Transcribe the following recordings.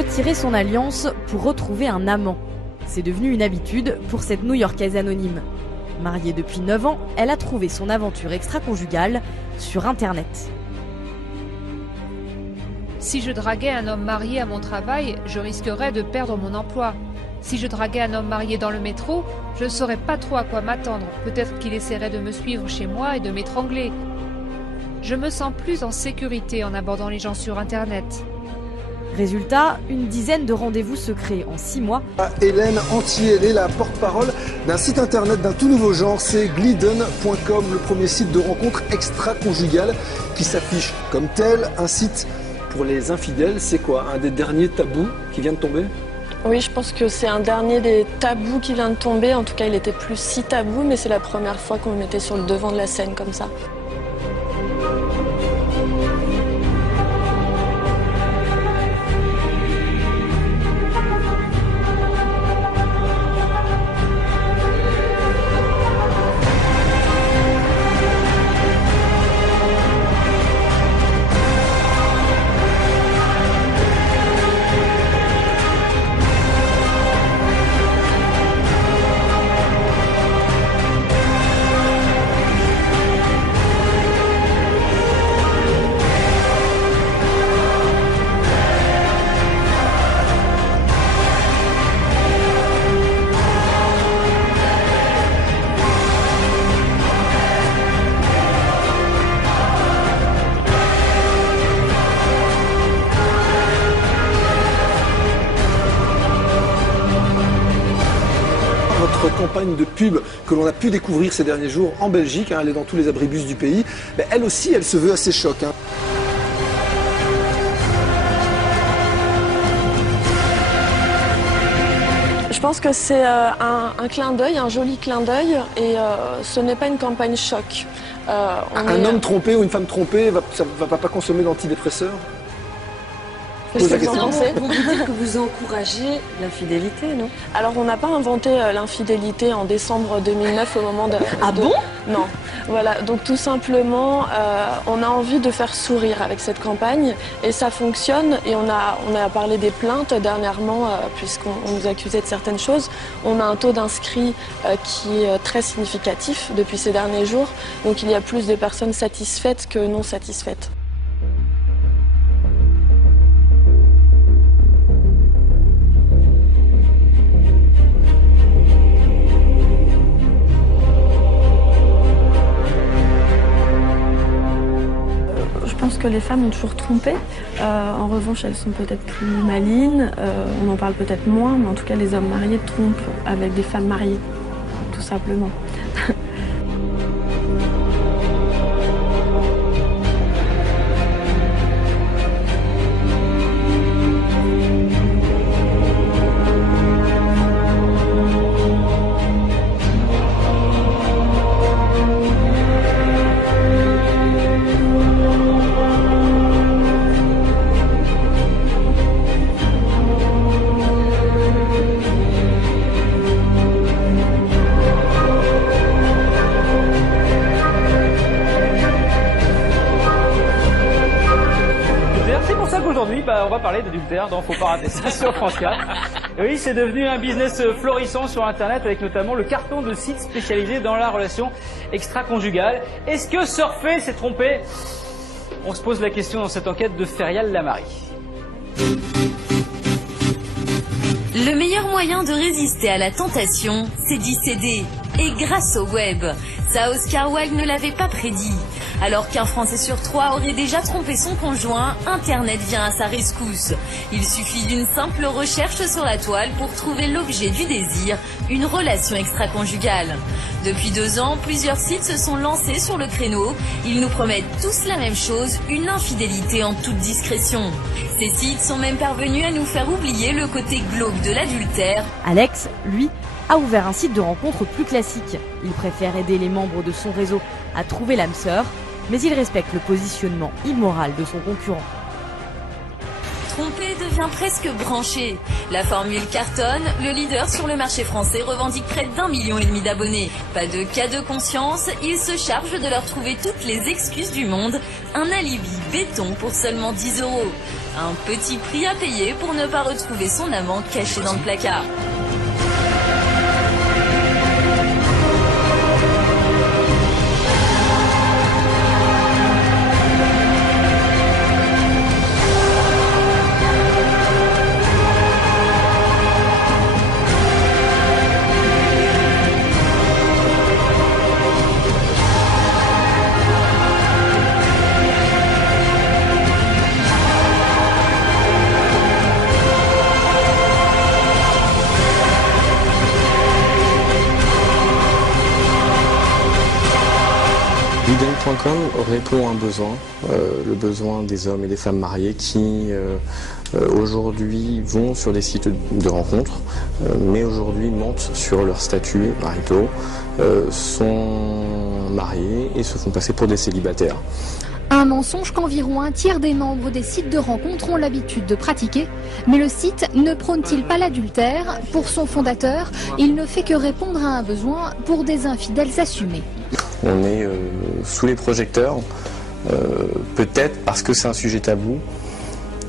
retirer son alliance pour retrouver un amant. C'est devenu une habitude pour cette New-Yorkaise anonyme. Mariée depuis 9 ans, elle a trouvé son aventure extra-conjugale sur Internet. Si je draguais un homme marié à mon travail, je risquerais de perdre mon emploi. Si je draguais un homme marié dans le métro, je ne saurais pas trop à quoi m'attendre. Peut-être qu'il essaierait de me suivre chez moi et de m'étrangler. Je me sens plus en sécurité en abordant les gens sur Internet. Résultat, une dizaine de rendez-vous secrets en 6 mois. Hélène Antier, elle est la porte-parole d'un site internet d'un tout nouveau genre, c'est Glidden.com, le premier site de rencontres extra-conjugales qui s'affiche comme tel, un site pour les infidèles. C'est quoi, un des derniers tabous qui vient de tomber ? Oui, je pense que c'est un dernier des tabous qui vient de tomber. En tout cas, il était plus si tabou, mais c'est la première fois qu'on le mettait sur le devant de la scène comme ça. Notre campagne de pub que l'on a pu découvrir ces derniers jours en Belgique, elle est dans tous les abribus du pays, mais elle aussi, elle se veut assez choc. Je pense que c'est un clin d'œil, un joli clin d'œil, et ce n'est pas une campagne choc. Un homme trompé ou une femme trompée va pas consommer d'antidépresseurs ? Qu'est-ce que vous en pensez ? Vous dites que vous encouragez l'infidélité, non ? Alors, on n'a pas inventé l'infidélité en décembre 2009 au moment de... Ah bon ? Non. Voilà, donc tout simplement, on a envie de faire sourire avec cette campagne et ça fonctionne. Et on a parlé des plaintes dernièrement, puisqu'on nous accusait de certaines choses. On a un taux d'inscrits qui est très significatif depuis ces derniers jours. Donc il y a plus de personnes satisfaites que non satisfaites. Je pense que les femmes ont toujours trompé. En revanche, elles sont peut-être plus malines. On en parle peut-être moins, mais en tout cas, les hommes mariés trompent avec des femmes mariées, tout simplement. Aujourd'hui, on va parler d'adultère dans Faut pas rater ça sur France 4. Et oui, c'est devenu un business florissant sur Internet avec notamment le carton de sites spécialisés dans la relation extra-conjugale. Est-ce que surfer, c'est tromper ? On se pose la question dans cette enquête de Ferial Lamari. Le meilleur moyen de résister à la tentation, c'est d'y céder. Et grâce au web. Ça, Oscar Wilde ne l'avait pas prédit. Alors qu'un Français sur 3 aurait déjà trompé son conjoint, Internet vient à sa rescousse. Il suffit d'une simple recherche sur la toile pour trouver l'objet du désir, une relation extra-conjugale. Depuis 2 ans, plusieurs sites se sont lancés sur le créneau. Ils nous promettent tous la même chose, une infidélité en toute discrétion. Ces sites sont même parvenus à nous faire oublier le côté glauque de l'adultère. Alex, lui, a ouvert un site de rencontres plus classique. Il préfère aider les membres de son réseau à trouver l'âme sœur, mais il respecte le positionnement immoral de son concurrent. trompé devient presque branché. La formule cartonne, le leader sur le marché français revendique près d'1,5 million d'abonnés. Pas de cas de conscience, il se charge de leur trouver toutes les excuses du monde. Un alibi béton pour seulement 10 €. Un petit prix à payer pour ne pas retrouver son amant caché dans le placard. Gliden.com répond à un besoin, le besoin des hommes et des femmes mariés qui aujourd'hui vont sur des sites de rencontres, mais aujourd'hui mentent sur leur statut maritaux, sont mariés et se font passer pour des célibataires. Un mensonge qu'environ un tiers des membres des sites de rencontres ont l'habitude de pratiquer. Mais le site ne prône-t-il pas l'adultère? Pour son fondateur, il ne fait que répondre à un besoin pour des infidèles assumés. On est sous les projecteurs, peut-être parce que c'est un sujet tabou,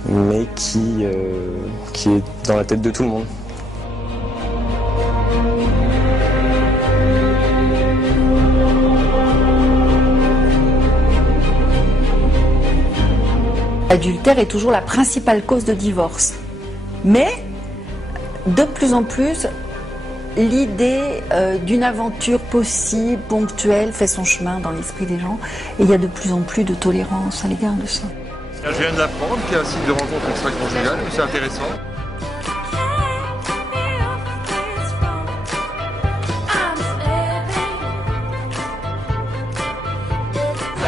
mais qui est dans la tête de tout le monde. L'adultère est toujours la principale cause de divorce. Mais, de plus en plus, l'idée d'une aventure possible, ponctuelle, fait son chemin dans l'esprit des gens. Et il y a de plus en plus de tolérance à l'égard de ça. Je viens d'apprendre qu'il y a un site de rencontre extra-conjugale, c'est intéressant.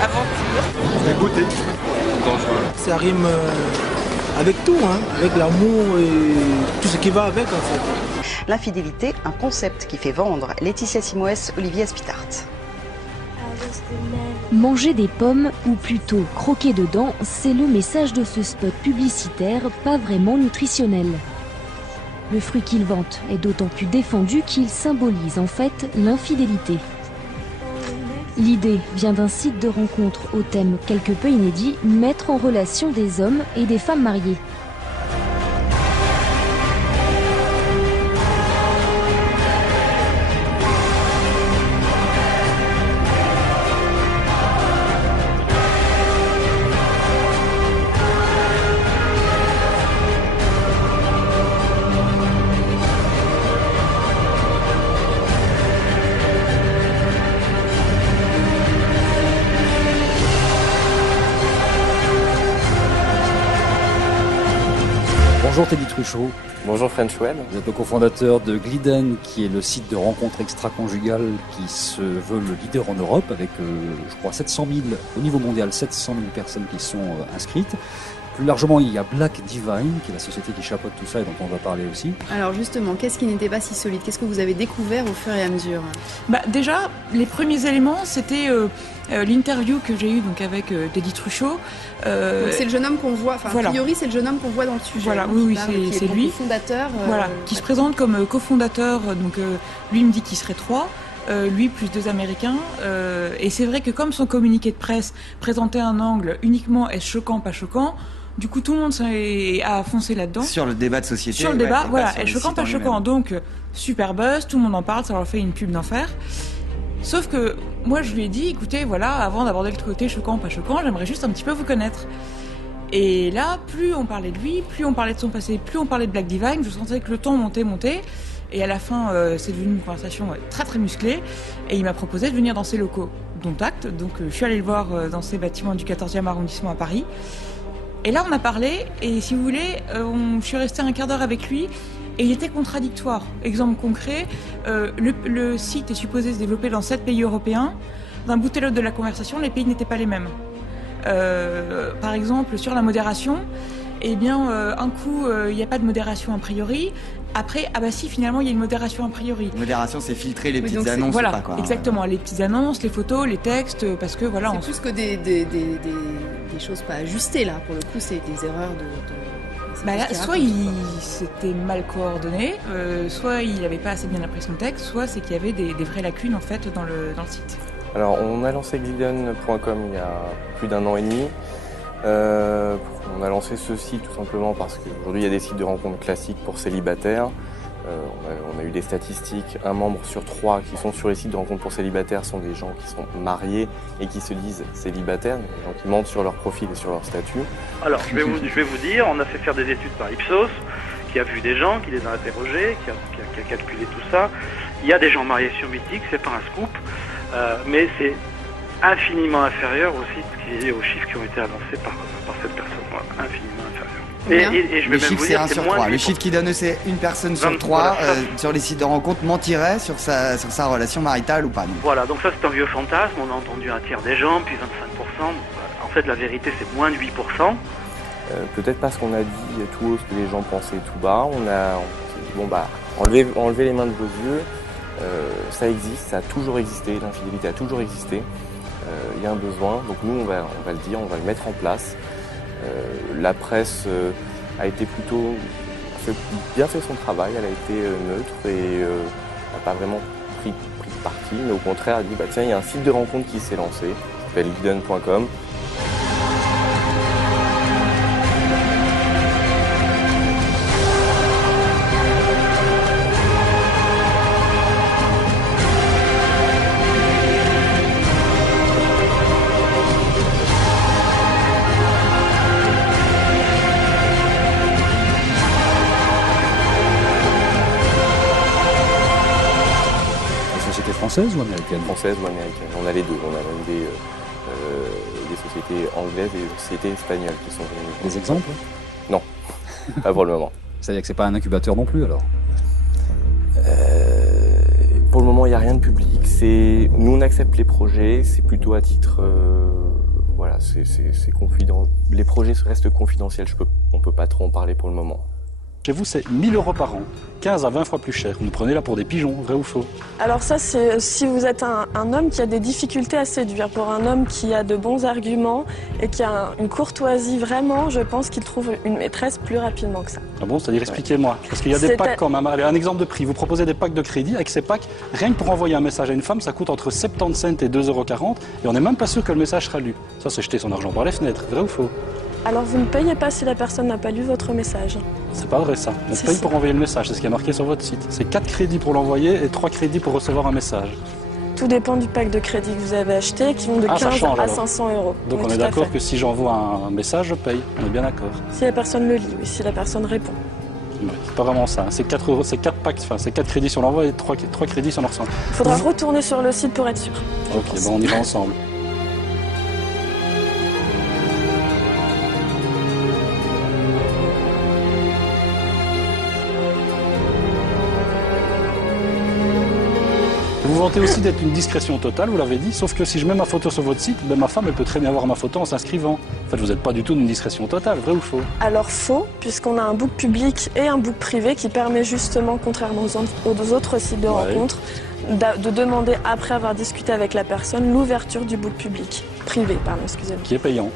Aventure. C'est beauté. Ça rime avec tout, hein, avec l'amour et tout ce qui va avec en fait. L'infidélité, un concept qui fait vendre. Laetitia Simoes, Olivier Aspitart. Manger des pommes, ou plutôt croquer dedans, c'est le message de ce spot publicitaire pas vraiment nutritionnel. Le fruit qu'il vante est d'autant plus défendu qu'il symbolise en fait l'infidélité. L'idée vient d'un site de rencontre au thème quelque peu inédit, mettre en relation des hommes et des femmes mariées. Bonjour Teddy Truchot. Bonjour French Web. Vous êtes le cofondateur de Gliden, qui est le site de rencontres extra-conjugales qui se veut le leader en Europe, avec, je crois, 700 000, au niveau mondial, 700 000 personnes qui sont inscrites. Plus largement, il y a Black Divine, qui est la société qui chapeaute tout ça et dont on va parler aussi. Alors justement, qu'est-ce qui n'était pas si solide? Qu'est-ce que vous avez découvert au fur et à mesure? Déjà, les premiers éléments, c'était l'interview que j'ai eue donc, avec Teddy Truchot. C'est le jeune homme qu'on voit, voilà. A priori c'est le jeune homme qu'on voit dans le sujet. Voilà, oui, c'est lui. Fondateur. Voilà, qui se présente comme cofondateur, donc lui il me dit qu'il serait 3. Lui plus 2 Américains, et c'est vrai que comme son communiqué de presse présentait un angle uniquement est-ce choquant, pas choquant, du coup tout le monde a foncé là-dedans. Sur le débat de société. Sur le débat, voilà, est-ce choquant, pas choquant. Donc super buzz, tout le monde en parle, ça leur fait une pub d'enfer. Sauf que moi je lui ai dit, écoutez, voilà, avant d'aborder le côté choquant, pas choquant, j'aimerais juste un petit peu vous connaître. Et là, plus on parlait de lui, plus on parlait de son passé, plus on parlait de Black Divine, je sentais que le ton montait. Et à la fin, c'est devenu une conversation très très musclée. Et il m'a proposé de venir dans ses locaux, dont acte. Donc je suis allée le voir dans ses bâtiments du 14e arrondissement à Paris. Et là, on a parlé. Et si vous voulez, je suis restée un quart d'heure avec lui. Et il était contradictoire. Exemple concret, le site est supposé se développer dans 7 pays européens. D'un bout à l'autre de la conversation, les pays n'étaient pas les mêmes. Par exemple, sur la modération, eh bien, un coup, il n'y a pas de modération a priori. Après, ah bah si, finalement, il y a une modération a priori. Modération, c'est filtrer les petites annonces. Voilà, ou pas, quoi. Exactement, les petites annonces, les photos, les textes, parce que voilà. C'est plus que des choses pas ajustées là. Pour le coup, c'est des erreurs Soit il s'était mal coordonné, soit il n'avait pas assez bien appris son texte, soit c'est qu'il y avait des vraies lacunes en fait dans le site. Alors on a lancé Glidden.com il y a plus d'1 an et demi. On a lancé ce site tout simplement parce qu'aujourd'hui il y a des sites de rencontres classiques pour célibataires. On a eu des statistiques, 1 membre sur 3 qui sont sur les sites de rencontres pour célibataires sont des gens qui sont mariés et qui se disent célibataires, des gens qui mentent sur leur profil et sur leur statut. Alors je vais vous dire, on a fait faire des études par Ipsos, qui a vu des gens, qui les a interrogés, qui a calculé tout ça. Il y a des gens mariés sur Mythique, c'est pas un scoop, mais c'est infiniment inférieur aux chiffres qui ont été annoncés par cette personne, infiniment inférieur. Et je vais même vous dire, c'est 1 sur 3. Le chiffre qui donne, c'est une personne sur 3 sur les sites de rencontres mentirait sur sa relation maritale ou pas. Donc. Voilà, donc ça c'est un vieux fantasme, on a entendu un tiers des gens, puis 25%. En fait, la vérité c'est moins de 8%. Peut-être parce qu'on a dit tout haut ce que les gens pensaient tout bas, on s'est dit, enlevez les mains de vos yeux, ça existe, ça a toujours existé, l'infidélité a toujours existé, il y a un besoin, donc nous on va le dire, on va le mettre en place. La presse a bien fait son travail, elle a été neutre et n'a pas vraiment pris de parti, mais au contraire a dit tiens, il y a un site de rencontre qui s'est lancé, qui s'appelle Glidden.com. Française ou américaine? Française ou américaine. On a les deux. On a même des sociétés anglaises et des sociétés espagnoles qui sont venues. Des exemples? Non, pas pour le moment. C'est-à-dire que c'est pas un incubateur non plus alors? Pour le moment, il n'y a rien de public. Nous, on accepte les projets. C'est plutôt à titre... voilà, c'est confidentiel. Les projets restent confidentiels. On ne peut pas trop en parler pour le moment. Chez vous, c'est 1 000 € par an, 15 à 20 fois plus cher. Vous nous prenez là pour des pigeons, vrai ou faux? Alors ça, c'est si vous êtes un homme qui a des difficultés à séduire. Pour un homme qui a de bons arguments et qui a une courtoisie vraiment, je pense qu'il trouve une maîtresse plus rapidement que ça. Ah bon, c'est-à-dire expliquez-moi. Parce qu'il y a des packs quand même. Allez, un exemple de prix. Vous proposez des packs de crédit. Avec ces packs, rien que pour envoyer un message à une femme, ça coûte entre 70 cents et 2,40 € et on n'est même pas sûr que le message sera lu. Ça, c'est jeter son argent par les fenêtres, vrai ou faux? Alors vous ne payez pas si la personne n'a pas lu votre message. C'est pas vrai ça. On paye pour envoyer le message, c'est ce qui est marqué sur votre site. C'est 4 crédits pour l'envoyer et 3 crédits pour recevoir un message. Tout dépend du pack de crédit que vous avez acheté, qui vont de 15 à 500 €. Donc on est d'accord que si j'envoie un message, je paye. On est bien d'accord. Si la personne le lit, oui, si la personne répond. Ouais, c'est pas vraiment ça. C'est 4 €, c'est 4 packs, enfin c'est 4 crédits si on l'envoie et 3 crédits si on le reçoit. Il faudra retourner sur le site pour être sûr. Ok, bon on y va ensemble. Vous vantez aussi d'être une discrétion totale, vous l'avez dit, sauf que si je mets ma photo sur votre site, ma femme elle peut très bien voir ma photo en s'inscrivant. En fait, vous n'êtes pas du tout d'une discrétion totale, vrai ou faux? Alors faux, puisqu'on a un book public et un book privé qui permet justement, contrairement aux autres sites de rencontres, de demander, après avoir discuté avec la personne, l'ouverture du book public. Privé, pardon, excusez-moi. Qui est payant.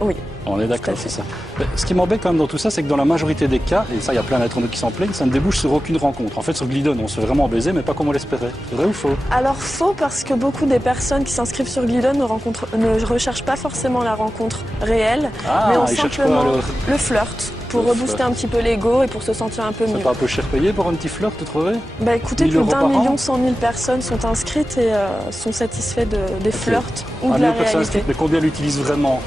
Oui. On est d'accord, c'est ça. Mais ce qui m'embête quand même dans tout ça, c'est que dans la majorité des cas, et ça il y a plein d'internautes qui s'en plaignent, ça ne débouche sur aucune rencontre. En fait sur Glidden, on se fait vraiment baiser, mais pas comme on l'espérait. Vrai ou faux? Alors faux, parce que beaucoup des personnes qui s'inscrivent sur Glidden ne recherchent pas forcément la rencontre réelle, mais ont simplement le flirt, pour rebooster un petit peu l'ego et pour se sentir un peu mieux. C'est pas un peu cher payé pour un petit flirt, tu trouvez? Bah écoutez, plus d'1 100 000 personnes sont inscrites et sont satisfaits des flirts ou de la réalité. Mais combien l'utilisent vraiment?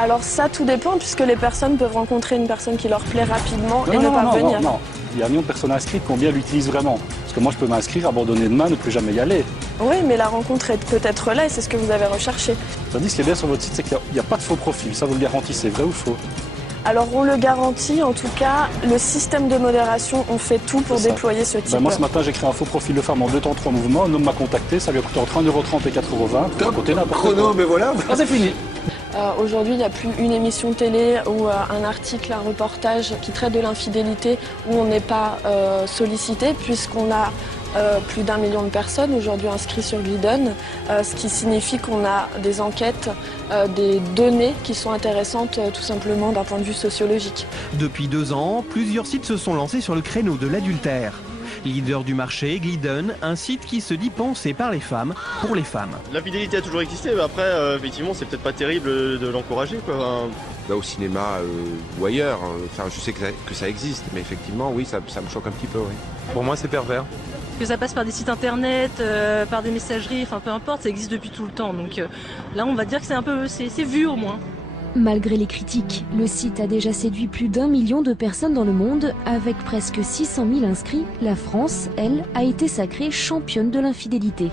Alors ça, tout dépend, puisque les personnes peuvent rencontrer une personne qui leur plaît rapidement et ne pas venir. Non, il y a 1 million de personnes inscrites, combien l'utilisent vraiment? Parce que moi, je peux m'inscrire, abandonner demain, ne plus jamais y aller. Oui, mais la rencontre est peut-être là et c'est ce que vous avez recherché. Ça dit, ce qui est bien sur votre site, c'est qu'il n'y a pas de faux profil. Ça, vous le garantissez, vrai ou faux? Alors, on le garantit. En tout cas, le système de modération, on fait tout pour déployer ce type. Moi, ce matin, j'ai créé un faux profil de femme en 2 temps 3 mouvements. Un homme m'a contacté, ça lui a coûté entre 1,30 € et 4,20 €. Chrono, mais voilà. Ah, c'est fini. Aujourd'hui, il n'y a plus une émission télé ou un article, un reportage qui traite de l'infidélité où on n'est pas sollicité, puisqu'on a plus d'1 million de personnes aujourd'hui inscrites sur Glidden, ce qui signifie qu'on a des enquêtes, des données qui sont intéressantes tout simplement d'un point de vue sociologique. Depuis 2 ans, plusieurs sites se sont lancés sur le créneau de l'adultère. Leader du marché, Glidden, un site qui se dit pensé par les femmes, pour les femmes. L'infidélité a toujours existé, mais après, effectivement, c'est peut-être pas terrible de l'encourager, quoi. Là, au cinéma ou ailleurs, enfin, je sais que ça existe, mais effectivement, oui, ça me choque un petit peu, oui. Pour moi, c'est pervers. Que ça passe par des sites internet, par des messageries, enfin peu importe, ça existe depuis tout le temps. Donc là, on va dire que c'est vu au moins. Malgré les critiques, le site a déjà séduit plus d'1 million de personnes dans le monde. Avec presque 600 000 inscrits, la France, elle, a été sacrée championne de l'infidélité.